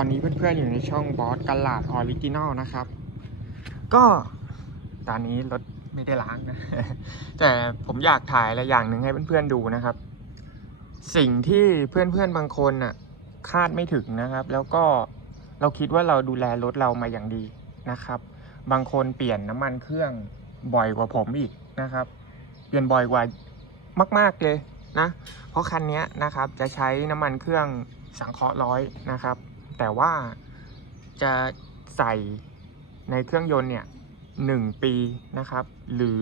อนนี้เพื่อนๆอยู่ในช่องบอสกันลาดออริจินอลนะครับ ก็ตอนนี้รถไม่ได้ล้างนะ แต่ผมอยากถ่ายอะไรอย่างหนึ่งให้เพื่อนๆดูนะครับ สิ่งที่เพื่อนๆบางคนน่ะ คาดไม่ถึงนะครับ แล้วก็เราคิดว่าเราดูแลรถเรามาอย่างดีนะครับ บางคนเปลี่ยนน้ำมันเครื่องบ่อยกว่าผมอีกนะครับ เปลี่ยนบ่อยกว่ามากๆเลยนะ เพราะคันนี้นะครับจะใช้น้ำมันเครื่องสังเคราะห์ร้อยนะครับ แต่ว่าจะใส่ในเครื่องยนต์เนี่ยหนึ่งปีนะครับ หรือ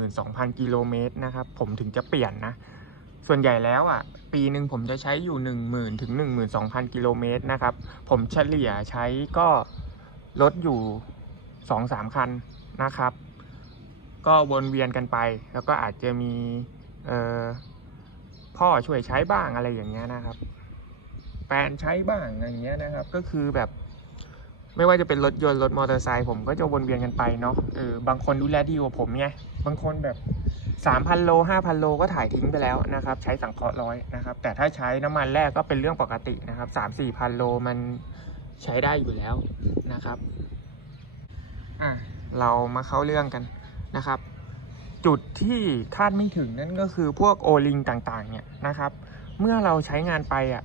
12,000 กิโลเมตรนะครับ ผมถึงจะเปลี่ยนนะ ส่วนใหญ่แล้วอะ ปีหนึ่งผมจะใช้อยู่ 10,000 ถึง 12,000 กิโลเมตรนะครับ ผมเฉลี่ยใช้ก็ลดอยู่ 2-3 คันนะครับ ก็วนเวียนกันไป แล้วก็อาจจะมีพ่อช่วยใช้บ้างอะไรอย่างเงี้ยนะครับ ฟนใช้บ้างอะไรอย่างเงี้ยนะครับ ก็คือแบบ ไม่ว่าจะเป็นรถยนต์รถมอเตอร์ไซค์ผมก็จะวนเวียนกันไปเนาะเออบางคนดูแลดีกว่าผมไงบางคนแบบสามพันโลห้าพันโลก็ถ่ายทิ้งไปแล้วนะครับ ใช้สังเคราะห์ร้อยนะครับ แต่ถ้าใช้น้ำมันแรกก็เป็นเรื่องปกตินะครับสามสี่พันโลมันใช้ได้อยู่แล้วนะครับอะเรามาเข้าเรื่องกันนะครับ จุดที่คาดไม่ถึงนั่นก็คือพวกโอลิงต่างๆเนี่ยนะครับ เมื่อเราใช้งานไปอะ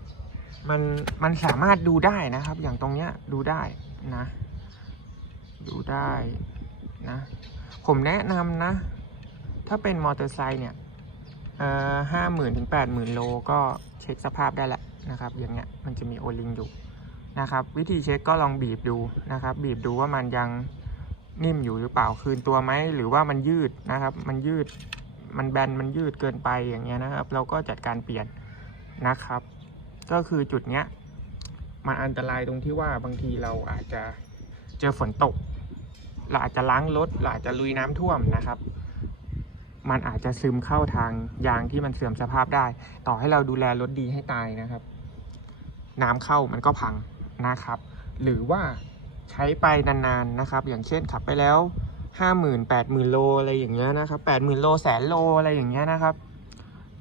มันมันสามารถดูได้นะครับ อย่างตรงเนี้ยดูได้นะ ดูได้นะ ผมแนะนำนะ ถ้าเป็นมอเตอร์ไซค์เนี่ยเอ่อห้าหมื่นถึงแปดหมื่นโลก็เช็คสภาพได้แหละนะครับ อย่างเงี้ยมันจะมีโอลิงอยู่นะครับ วิธีเช็คก็ลองบีบดูนะครับ บีบดูว่ามันยังนิ่มอยู่หรือเปล่าคืนตัวไหมหรือว่ามันยืดนะครับ มันยืดมันแบนมันยืดเกินไปอย่างเงี้ยนะครับ เราก็จัดการเปลี่ยนนะครับ ก็คือจุดเนี้ยมันอันตรายตรงที่ว่าบางทีเราอาจจะเจอฝนตก เราอาจจะล้างรถเราอาจจะลุยน้ำท่วมนะครับ มันอาจจะซึมเข้าทางยางที่มันเสื่อมสภาพได้ ต่อให้เราดูแลรถดีให้ตายนะครับ น้ำเข้ามันก็พังนะครับ หรือว่าใช้ไปนานๆนะครับ อย่างเช่นขับไปแล้วห้าหมื่นแปดหมื่นโลอะไรอย่างเงี้ยนะครับแปดหมื่นโลแสนโลอะไรอย่างเงี้ยนะครับ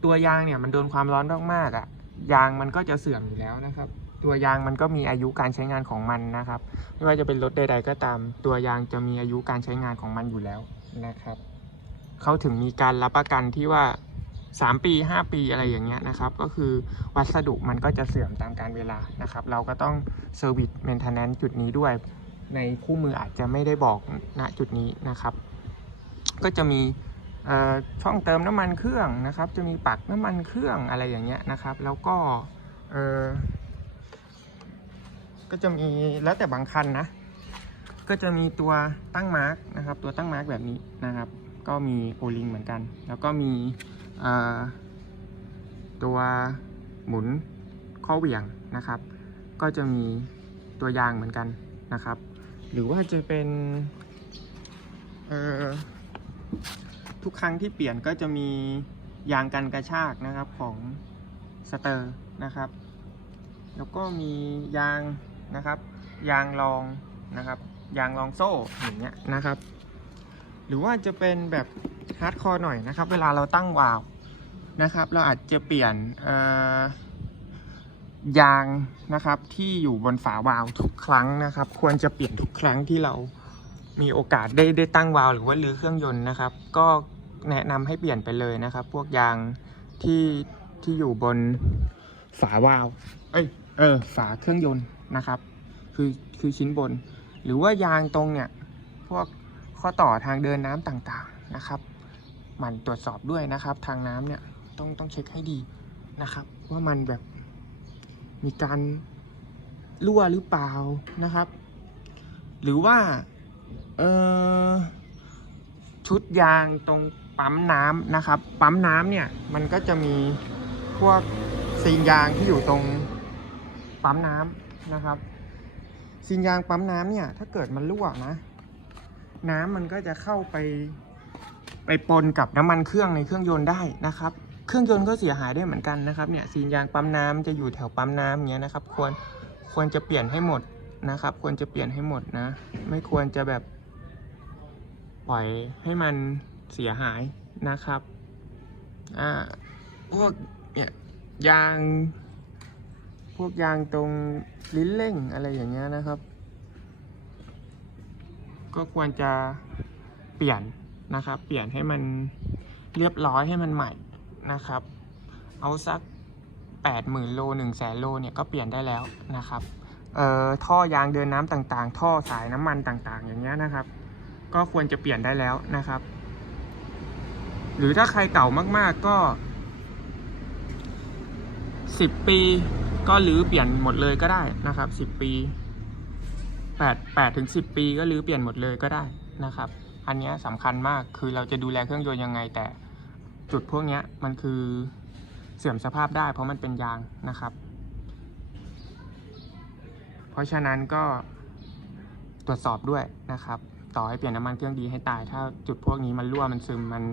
ตัวยางเนี่ยมันโดนความร้อนมากๆอะ ยางมันก็จะเสื่อมอยู่แล้วนะครับ ตัวยางมันก็มีอายุการใช้งานของมันนะครับ ไม่ว่าจะเป็นรถใด ๆ ก็ตาม ตัวยางจะมีอายุการใช้งานของมันอยู่แล้วนะครับเขาถึงมีการรับประกันที่ว่า 3 ปี 5 ปีอะไรอย่างเงี้ยนะครับ ก็คือวัสดุมันก็จะเสื่อมตามการเวลานะครับ เราก็ต้องเซอร์วิสเมนเทนแนนซ์จุดนี้ด้วย ในคู่มืออาจจะไม่ได้บอกณจุดนี้นะครับ ก็จะมี ช่องเติมน้ำมันเครื่องนะครับ จะมีปักน้ำมันเครื่องอะไรอย่างเงี้ยนะครับ แล้วก็เออก็จะมีแล้วแต่บางคันนะ ก็จะมีตัวตั้งมาร์กนะครับ ตัวตั้งมาร์กแบบนี้นะครับ ก็มีโอลิงเหมือนกัน แล้วก็มีตัวหมุนข้อเหวี่ยงนะครับ ก็จะมีตัวยางเหมือนกันนะครับ หรือว่าจะเป็นเออ ทุกครั้งที่เปลี่ยนก็จะมียางกันกระชากนะครับของสเตอร์นะครับ แล้วก็มียางนะครับยางรองนะครับยางรองโซ่อย่างเงี้ยนะครับ หรือว่าจะเป็นแบบฮาร์ดคอร์หน่อยนะครับ เวลาเราตั้งวาล์วนะครับ เราอาจจะเปลี่ยนอ่อยางนะครับที่อยู่บนฝาวาล์วทุกครั้งนะครับ ควรจะเปลี่ยนทุกครั้งที่เรามีโอกาสได้ได้ตั้งวาล์วหรือว่ารื้อเครื่องยนต์นะครับ ก็ แนะนำให้เปลี่ยนไปเลยนะครับ พวกยางที่ที่อยู่บนฝาวาล์วเอ้ยเออฝาเครื่องยนต์นะครับ คือคือชิ้นบน หรือว่ายางตรงเนี่ย พวกข้อต่อทางเดินน้ำต่างๆนะครับหมันตรวจสอบด้วยนะครับ ทางน้ำเนี่ยต้องต้องเช็คให้ดีนะครับ ว่ามันแบบมีการรั่วหรือเปล่านะครับ หรือว่าเออชุดยางตรง ปั๊มน้ำนะครับ ปั๊มน้ำเนี่ยมันก็จะมีพวกซีนยางที่อยู่ตรงปั๊มน้ำนะครับซีนยางปั๊มน้ำเนี่ย ถ้าเกิดมันรั่วนะ น้ำมันก็จะเข้าไปไปปนกับน้ำมันเครื่องในเครื่องยนต์ได้นะครับ เครื่องยนต์ก็เสียหายได้เหมือนกันนะครับเนี่ยซีนยางปั๊มน้ำจะอยู่แถวปั๊มน้ำอย่าเงี้ยนะครับ ควรควรจะเปลี่ยนให้หมดนะครับ ควรจะเปลี่ยนให้หมดนะ ไม่ควรจะแบบปล่อยให้มัน เสียหายนะครับ อ่า พวกเนี่ยยาง พวกยางตรงลิ้นเร่งอะไรอย่างเงี้ยนะครับ ก็ควรจะเปลี่ยนนะครับ เปลี่ยนให้มันเรียบร้อยให้มันใหม่นะครับ เอาสักแปดหมื่นโลหนึ่งแสนโลเนี่ยก็เปลี่ยนได้แล้วนะครับเอ่อท่อยางเดินน้ำต่างๆ ท่อสายน้ำมันต่างๆ อย่างเงี้ยนะครับ ก็ควรจะเปลี่ยนได้แล้วนะครับ หรือถ้าใครเก่ามากๆก็สิบปีก็รื้อเปลี่ยนหมดเลยก็ได้นะครับสิบปีแปดแปดถึงสิบปีก็รื้อเปลี่ยนหมดเลยก็ได้นะครับ อันนี้สำคัญมากคือเราจะดูแลเครื่องยนต์ยังไง แต่จุดพวกนี้มันคือเสื่อมสภาพได้เพราะมันเป็นยางนะครับ เพราะฉะนั้นก็ตรวจสอบด้วยนะครับ ต่อให้เปลี่ยนน้ำมันเครื่องดีให้ตาย ถ้าจุดพวกนี้มันรั่วมันซึมมัน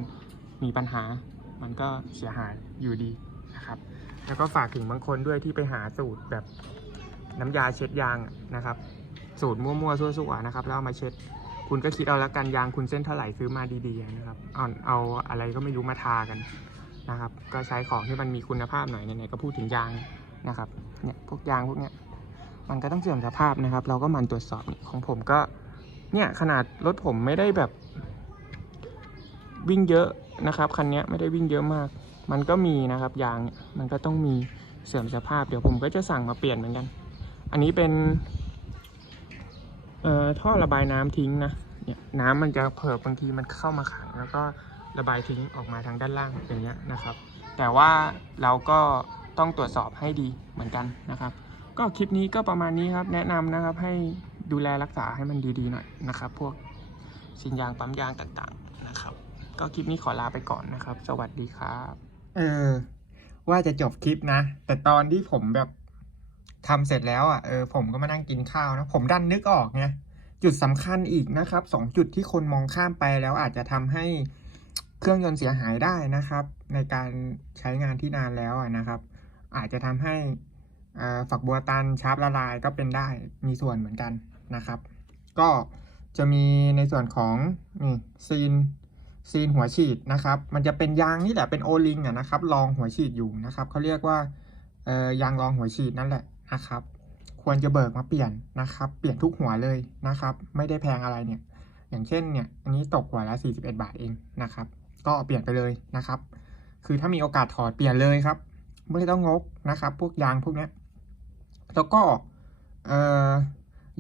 มีปัญหามันก็เสียหายอยู่ดีนะครับ แล้วก็ฝากถึงบางคนด้วยที่ไปหาสูตรแบบน้ำยาเช็ดยางนะครับ สูตรมั่วๆซั่วๆนะครับแล้วเอามาเช็ด คุณก็คิดเอาละกันยางคุณเส้นเท่าไหร่ซื้อมาดีๆนะครับเอาเอาอะไรก็ไม่รู้มาทากันนะครับ ก็ใช้ของที่มันมีคุณภาพหน่อยไหนๆก็พูดถึงยางนะครับเนี่ยพวกยางพวกเนี้ยมันก็ต้องเสื่อมสภาพนะครับ เราก็มันตรวจสอบของผมก็เนี่ยขนาดรถผมไม่ได้แบบ วิ่งเยอะนะครับคันนี้ไม่ได้วิ่งเยอะมาก มันก็มีนะครับยางเนี่ยมันก็ต้องมีเสื่อมสภาพเดี๋ยวผมก็จะสั่งมาเปลี่ยนเหมือนกัน อันนี้เป็นเอ่อท่อระบายน้ำทิ้งนะเนี่ยน้ำมันจะเผลอบางทีมันเข้ามาขังแล้วก็ระบายทิ้งออกมาทางด้านล่างอย่างเงี้ยนะครับ แต่ว่าเราก็ต้องตรวจสอบให้ดีเหมือนกันนะครับ ก็คลิปนี้ก็ประมาณนี้ครับ แนะนำนะครับให้ดูแลรักษาให้มันดีๆหน่อยนะครับ พวกชิ้นยางปั๊มยางต่างๆนะครับ ก็คลิปนี้ขอลาไปก่อนนะครับ สวัสดีครับ เออ ว่าจะจบคลิปนะ แต่ตอนที่ผมแบบทำเสร็จแล้วอะเออผมก็มานั่งกินข้าวนะ ผมดันนึกออกไงจุดสำคัญอีกนะครับสองจุดที่คนมองข้ามไปแล้วอาจจะทำให้เครื่องยนต์เสียหายได้นะครับ ในการใช้งานที่นานแล้วอะนะครับ อาจจะทำให้ฝักบัวตันชาร์ปละลายก็เป็นได้มีส่วนเหมือนกันนะครับ ก็จะมีในส่วนของนี่ซีน ซีนหัวฉีดนะครับ มันจะเป็นยางนี่แหละเป็นโอลิงอะนะครับรองหัวฉีดอยู่นะครับเขาเรียกว่าเอ่อยางรองหัวฉีดนั่นแหละนะครับ ควรจะเบิกมาเปลี่ยนนะครับ เปลี่ยนทุกหัวเลยนะครับ ไม่ได้แพงอะไรเนี่ย อย่างเช่นเนี่ยอันนี้ตกหัวละ41 บาทเองนะครับ ก็เปลี่ยนไปเลยนะครับ คือถ้ามีโอกาสถอดเปลี่ยนเลยครับ ไม่ต้องงกนะครับ พวกยางพวกนี้แล้วก็เอ่อ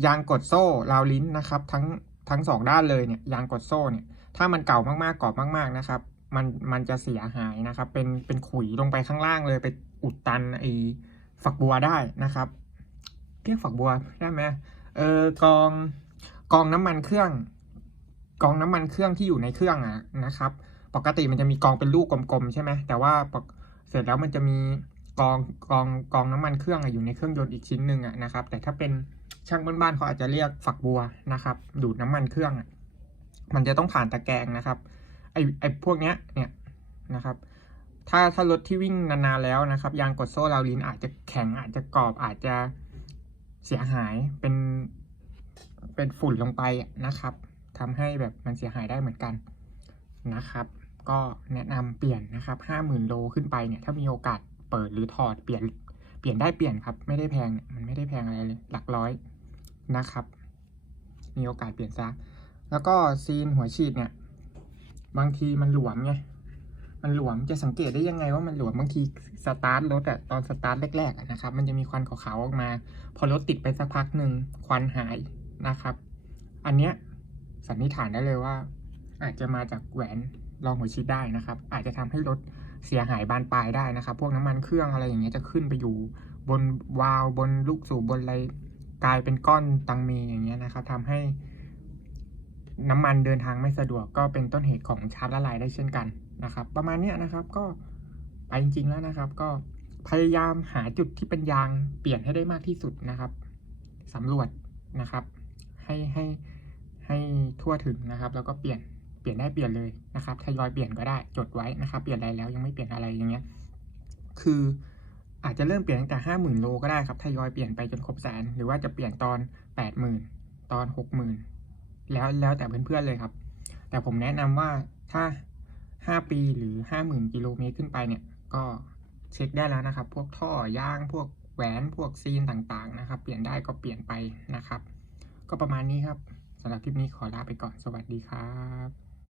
ยางกดโซ่ราวลิ้นนะครับ ทั้งทั้งสองด้านเลยเนี่ยยางกดโซ่เนี่ย ถ้ามันเก่ามากๆกรอบมาก ๆนะครับ มันมันจะเสียหายนะครับ เป็นเป็นขุยลงไปข้างล่างเลยไปอุดตันไอฝักบัวได้นะครับเรียกฝักบัวได้ไหมเออกองกองน้ำมันเครื่อง กองน้ำมันเครื่องที่อยู่ในเครื่องอะนะครับ ปกติมันจะมีกองเป็นลูกกลมๆใช่ไหมแต่ว่าเสร็จแล้วมันจะมีกองกองกองน้ำมันเครื่องอะอยู่ในเครื่องยนต์อีกชิ้นหนึ่งอะนะครับ แต่ถ้าเป็นช่างบ้านๆเขาอาจจะเรียกฝักบัวนะครับ ดูดน้ำมันเครื่องอะ มันจะต้องผ่านตะแกรงนะครับไอไอพวกเนี้ยเนี่ยนะครับ ถ้าถ้ารถที่วิ่งนานๆแล้วนะครับ ยางกดโซ่ราวลิ้นอาจจะแข็งอาจจะกรอบอาจจะเสียหายเป็นเป็นฝุ่นลงไปนะครับทำให้แบบมันเสียหายได้เหมือนกันนะครับ ก็แนะนำเปลี่ยนนะครับห้าหมื่นโลขึ้นไปเนี่ยถ้ามีโอกาสเปิดหรือถอดเปลี่ยนเปลี่ยนได้เปลี่ยนครับ ไม่ได้แพงเนี่ยมันไม่ได้แพงอะไรเลยหลักร้อยนะครับ มีโอกาสเปลี่ยนซะ แล้วก็ซีนหัวฉีดเนี่ย บางทีมันหลวมไงมันหลวมจะสังเกตได้ยังไงว่ามันหลวมบางทีสตาร์ทรถอะตอนสตาร์ทแรกๆนะครับ มันจะมีควันขาวๆออกมา พอรถติดไปสักพักหนึ่งควันหายนะครับ อันเนี้ยสันนิษฐานได้เลยว่า อาจจะมาจากแหวนรองหัวฉีดได้นะครับ อาจจะทำให้รถเสียหายบานปลายได้นะครับ พวกน้ำมันเครื่องอะไรอย่างเงี้ยจะขึ้นไปอยู่ บนวาล์วบนลูกสูบบนอะไรกลายเป็นก้อนตังเมอย่างเงี้ยนะครับทำให้ น้ำมันเดินทางไม่สะดวกก็เป็นต้นเหตุของชาร์จละลายได้เช่นกันนะครับ ประมาณนี้นะครับก็ไปจริงๆแล้วนะครับ ก็พยายามหาจุดที่เป็นยางเปลี่ยนให้ได้มากที่สุดนะครับสำรวจนะครับ ให้ให้ให้ทั่วถึงนะครับ แล้วก็เปลี่ยนเปลี่ยนได้เปลี่ยนเลยนะครับทยอยเปลี่ยนก็ได้จดไว้นะครับ เปลี่ยนอะไรแล้วยังไม่เปลี่ยนอะไรอย่างเงี้ยคืออาจจะเริ่มเปลี่ยนตั้งแต่ห้าหมื่นโลก็ได้ครับทยอยเปลี่ยนไปจนครบแสนหรือว่าจะเปลี่ยนตอนแปดหมื่นตอนหกหมื่น แล้วแล้วแต่เพื่อนๆเลยครับ แต่ผมแนะนำว่าถ้าห้าปีหรือห้าหมื่นกิโลเมตรขึ้นไปเนี่ย ก็เช็คได้แล้วนะครับ พวกท่อยางพวกแหวนพวกซีนต่างๆนะครับ เปลี่ยนได้ก็เปลี่ยนไปนะครับ ก็ประมาณนี้ครับสำหรับคลิปนี้ขอลาไปก่อนสวัสดีครับ